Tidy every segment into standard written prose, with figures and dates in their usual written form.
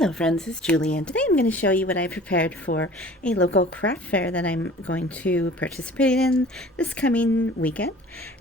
Hello friends, it's Julie, and today I'm going to show you what I prepared for a local craft fair that I'm going to participate in this coming weekend.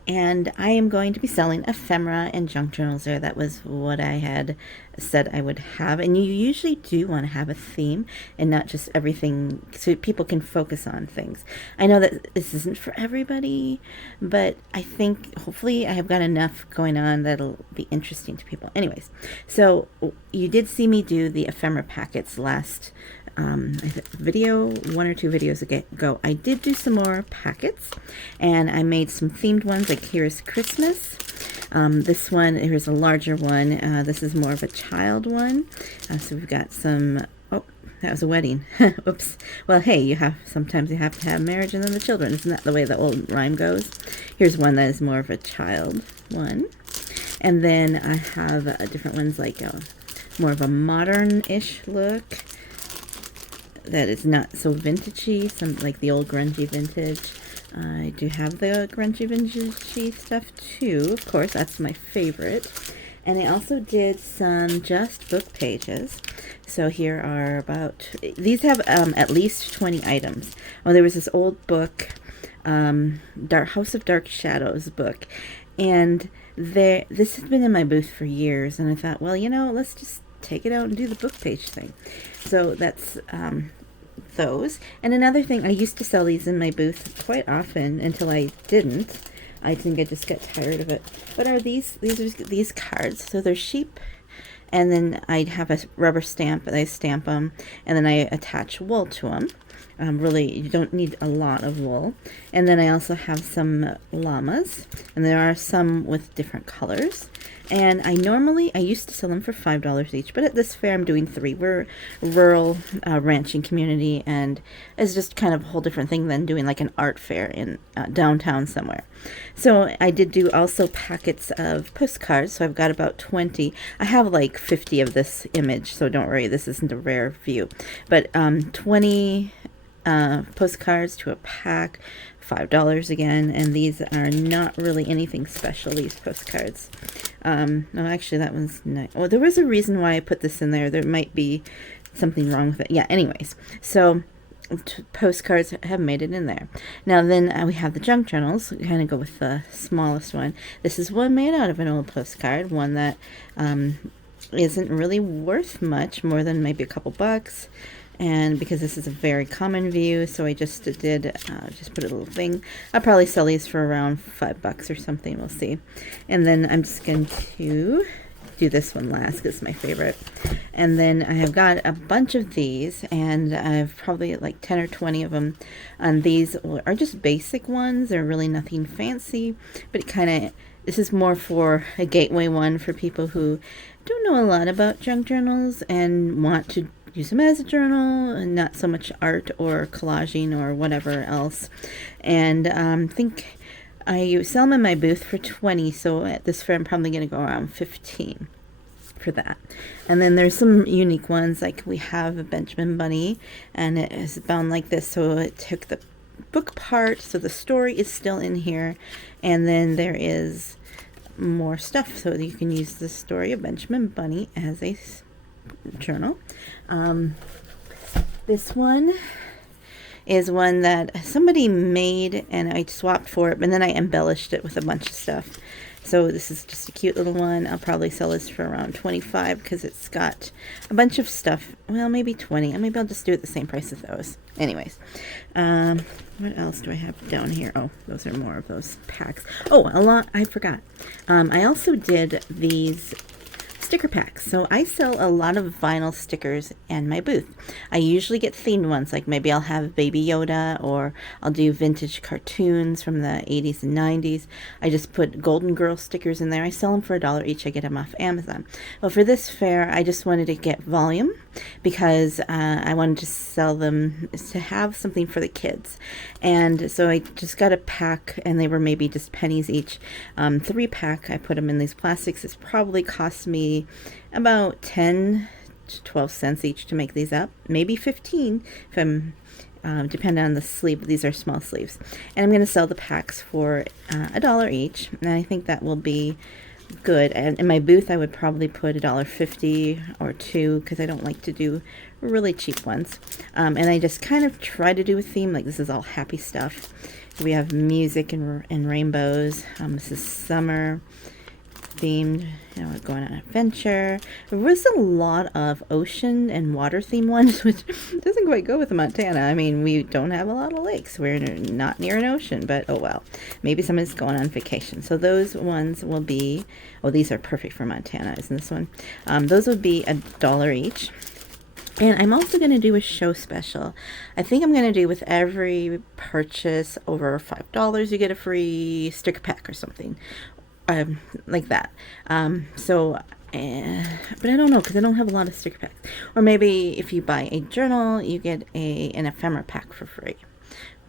And I am going to be selling ephemera and junk journals there. That was what I had said I would have. And you usually do want to have a theme and not just everything so people can focus on things. I know that this isn't for everybody, but I think hopefully I have got enough going on that'll be interesting to people. Anyways, so you did see me do the ephemera packets last video, 1 or 2 videos ago. I did do some more packets, and I made some themed ones like Here's Christmas. This one, here's a larger one. This is more of a child one. So we've got some, oh, that was a wedding. Oops. Well, hey, sometimes you have to have marriage and then the children. Isn't that the way the old rhyme goes? Here's one that is more of a child one. And then I have different ones like more of a modern-ish look that is not so vintagey, some like the old grungy vintage. I do have the grungy vintagey stuff too, of course, that's my favorite. And I also did some just book pages. So here are about, these have at least 20 items. Oh, there was this old book, House of Dark Shadows book, and this has been in my booth for years, and I thought, well, you know, let's just take it out and do the book page thing. So that's those. And another thing, I used to sell these in my booth quite often until I didn't. I think I just got tired of it. What are these? These cards. So they're sheep, and then I'd have a rubber stamp, and I stamp them, and then I attach wool to them. Really, you don't need a lot of wool. And then I also have some llamas, and there are some with different colors. And I used to sell them for $5 each, but at this fair I'm doing 3. We're a rural ranching community, and it's just kind of a whole different thing than doing like an art fair in downtown somewhere. So I did do also packets of postcards, so I've got about 20. I have like 50 of this image, so don't worry, this isn't a rare view. But 20 postcards to a pack, $5 again, and these are not really anything special, these postcards. No, actually that one's nice. Well, there was a reason why I put this in there. There might be something wrong with it. Yeah, anyways, so postcards have made it in there. Now then we have the junk journals. We kind of go with the smallest one. This is one made out of an old postcard, one that isn't really worth much, more than maybe a couple bucks. And because this is a very common view, so I just did just put a little thing. I'll probably sell these for around $5 or something. We'll see. And then I'm just going to do this one last because it's my favorite. And then I have got a bunch of these, and I've probably like 10 or 20 of them. And these are just basic ones. They're really nothing fancy, but this is more for a gateway one for people who don't know a lot about junk journals and want to use them as a journal and not so much art or collaging or whatever else. And I think I sell them in my booth for 20, so at this fair I'm probably going to go around 15 for that. And then there's some unique ones, like we have a Benjamin bunny, and it is bound like this, so it took the book part, so the story is still in here, and then there is more stuff, so you can use the story of Benjamin bunny as a journal. This one is one that somebody made, and I swapped for it, and then I embellished it with a bunch of stuff. So this is just a cute little one. I'll probably sell this for around $25 because it's got a bunch of stuff. Well, maybe 20. Maybe I'll just do it the same price as those. Anyways, what else do I have down here? Oh, those are more of those packs. Oh, a lot. I forgot. I also did these sticker packs. So I sell a lot of vinyl stickers in my booth. I usually get themed ones, like maybe I'll have Baby Yoda, or I'll do vintage cartoons from the 80s and 90s. I just put Golden Girl stickers in there. I sell them for $1 each. I get them off Amazon. Well, for this fair, I just wanted to get volume because I wanted to sell them to have something for the kids. And so I just got a pack, and they were maybe just pennies each. 3-pack. I put them in these plastics. It's probably cost me about 10 to 12 cents each to make these up, maybe 15 if I'm depending on the sleeve. These are small sleeves, and I'm going to sell the packs for $1 each, and I think that will be good. And in my booth, I would probably put $1.50 or $2 because I don't like to do really cheap ones. And I just kind of try to do a theme. Like, this is all happy stuff. We have music and rainbows. This is summer themed, we're going on an adventure. There was a lot of ocean and water themed ones, which doesn't quite go with Montana. I mean, we don't have a lot of lakes. We're not near an ocean, but oh well. Maybe someone's going on vacation. So those ones will be, oh, these are perfect for Montana, isn't this one? Those would be $1 each. And I'm also going to do a show special. I think I'm going to do with every purchase over $5, you get a free sticker pack or something. Like that. But I don't know because I don't have a lot of sticker packs. Or maybe if you buy a journal, you get an ephemera pack for free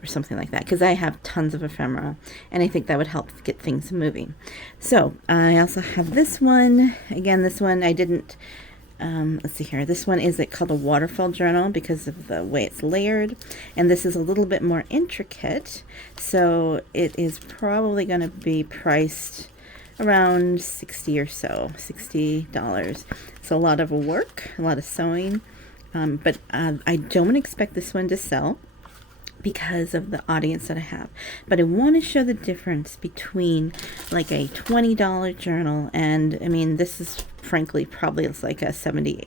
or something like that, because I have tons of ephemera and I think that would help get things moving. So I also have this one. Again, this one I didn't, let's see here. This one is called a Waterfall Journal because of the way it's layered. And this is a little bit more intricate. So it is probably going to be priced around $60 or so, $60. It's a lot of work, a lot of sewing, but I don't expect this one to sell because of the audience that I have. But I want to show the difference between like a $20 journal and, I mean, this is frankly probably it's like a $70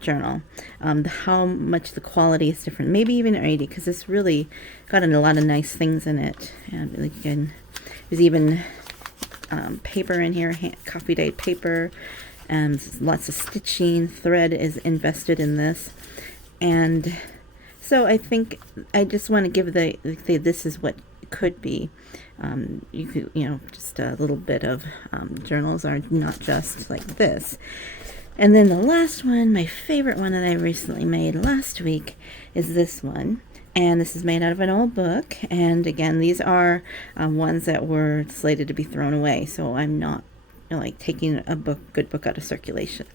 journal. How much the quality is different, maybe even $80, because it's really got a lot of nice things in it. And again, there's even paper in here, coffee dyed paper, and lots of stitching. Thread is invested in this, and so I think I just want to give this is what it could be. You could, just a little bit of journals are not just like this. And then the last one, my favorite one that I recently made last week, is this one. And this is made out of an old book. And again, these are ones that were slated to be thrown away. So I'm not like taking a good book out of circulation.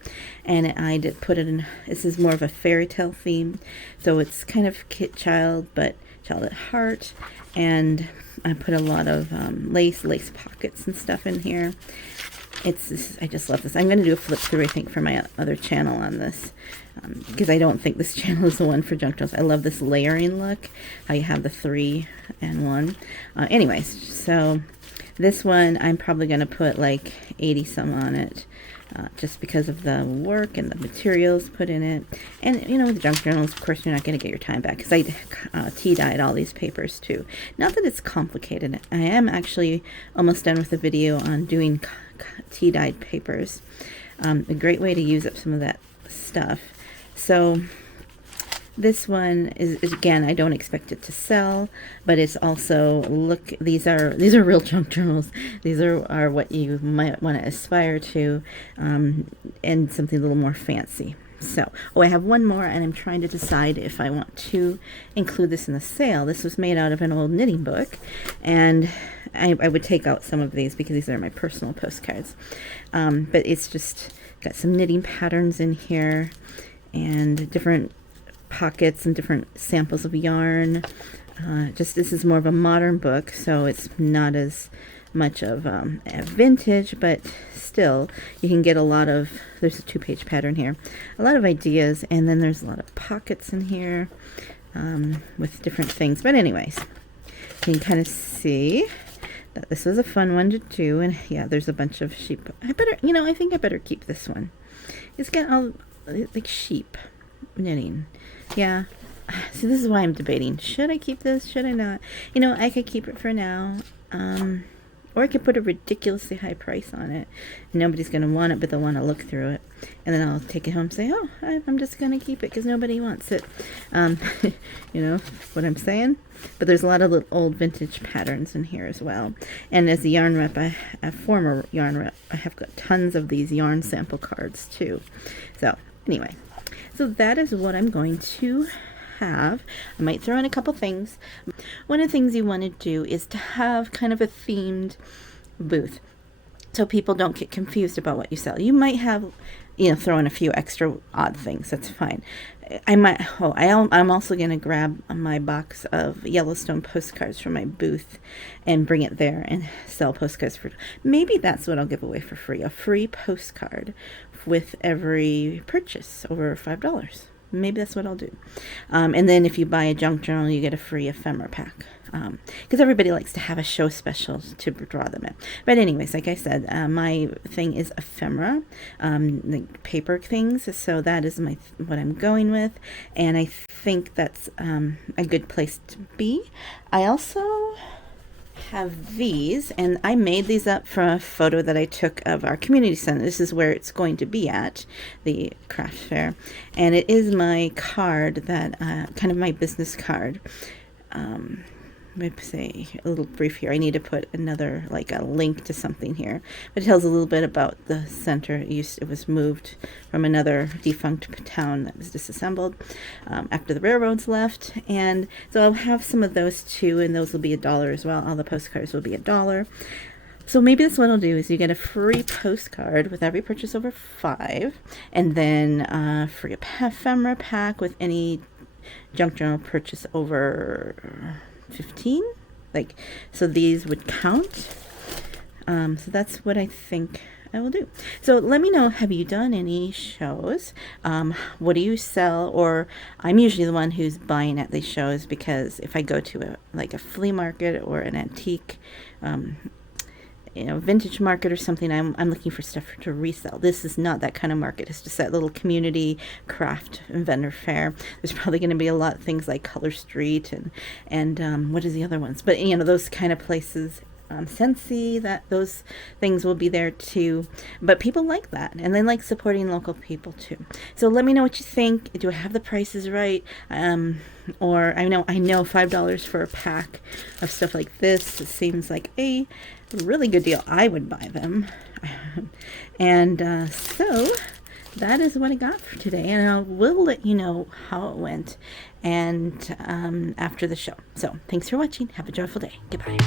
And I did put it in, this is more of a fairy tale theme. So it's kind of child at heart. And I put a lot of lace pockets and stuff in here. I just love this. I'm going to do a flip through, I think, for my other channel on this, because I don't think this channel is the one for junk journals. I love this layering look, how you have the 3 and 1. Anyways, so this one I'm probably going to put like 80 some on it, just because of the work and the materials put in it. And with junk journals, of course, you're not going to get your time back, because I tea-dyed all these papers too. Not that it's complicated. I am actually almost done with a video on doing tea-dyed papers. A great way to use up some of that stuff. So this one is again, I don't expect it to sell, but it's also, look, these are real junk journals. These are what you might want to aspire to, and something a little more fancy. So, I have one more, and I'm trying to decide if I want to include this in the sale. This was made out of an old knitting book, and I would take out some of these because these are my personal postcards. But it's just got some knitting patterns in here, and different pockets and different samples of yarn. This is more of a modern book, so it's not as much of a vintage, but still you can get a lot of, there's a 2-page pattern here, a lot of ideas, and then there's a lot of pockets in here with different things. But anyways, you can kind of see that this was a fun one to do. And yeah, there's a bunch of sheep. I think I better keep this one. It's got all like sheep knitting. Yeah. So this is why I'm debating. Should I keep this? Should I not? I could keep it for now. Or I could put a ridiculously high price on it. Nobody's going to want it, but they'll want to look through it. And then I'll take it home and say, oh, I'm just going to keep it because nobody wants it. You know what I'm saying? But there's a lot of little old vintage patterns in here as well. And as a yarn rep, a former yarn rep, I have got tons of these yarn sample cards too. So anyway, so that is what I'm going to have. I might throw in a couple things. One of the things you want to do is to have kind of a themed booth so people don't get confused about what you sell. You might have, throw in a few extra odd things. That's fine. I'm also going to grab my box of Yellowstone postcards from my booth and bring it there and sell postcards for, maybe that's what I'll give away for free, a free postcard with every purchase over $5. Maybe that's what I'll do. And then if you buy a junk journal, you get a free ephemera pack. Because everybody likes to have a show special to draw them in. But anyways, like I said, my thing is ephemera, like paper things. So that is what I'm going with. And I think that's a good place to be. I also have these, and I made these up from a photo that I took of our community center. This is where it's going to be at, the craft fair, and it is my card that kind of my business card. Let me say a little brief here. I need to put another, like a link to something here, but it tells a little bit about the center. It was moved from another defunct town that was disassembled after the railroads left, and so I'll have some of those too, and those will be $1 as well. All the postcards will be $1. So maybe that's what I'll do, is you get a free postcard with every purchase over $5, and then free ephemera pack with any junk journal purchase over 15, like, so these would count. So that's what I think I will do. So let me know, have you done any shows? What do you sell? Or I'm usually the one who's buying at these shows, because if I go to a flea market or an antique vintage market or something, I'm looking for stuff to resell. This is not that kind of market. It's just that little community craft and vendor fair. There's probably going to be a lot of things like Color Street and what is the other ones? But those kind of places. Scentsy, those things will be there too. But people like that, and they like supporting local people too. So let me know what you think. Do I have the prices right? Or I know $5 for a pack of stuff like this. It seems like a really good deal. I would buy them. And so that is what I got for today, and I will let you know how it went and after the show. So thanks for watching. Have a joyful day. Goodbye.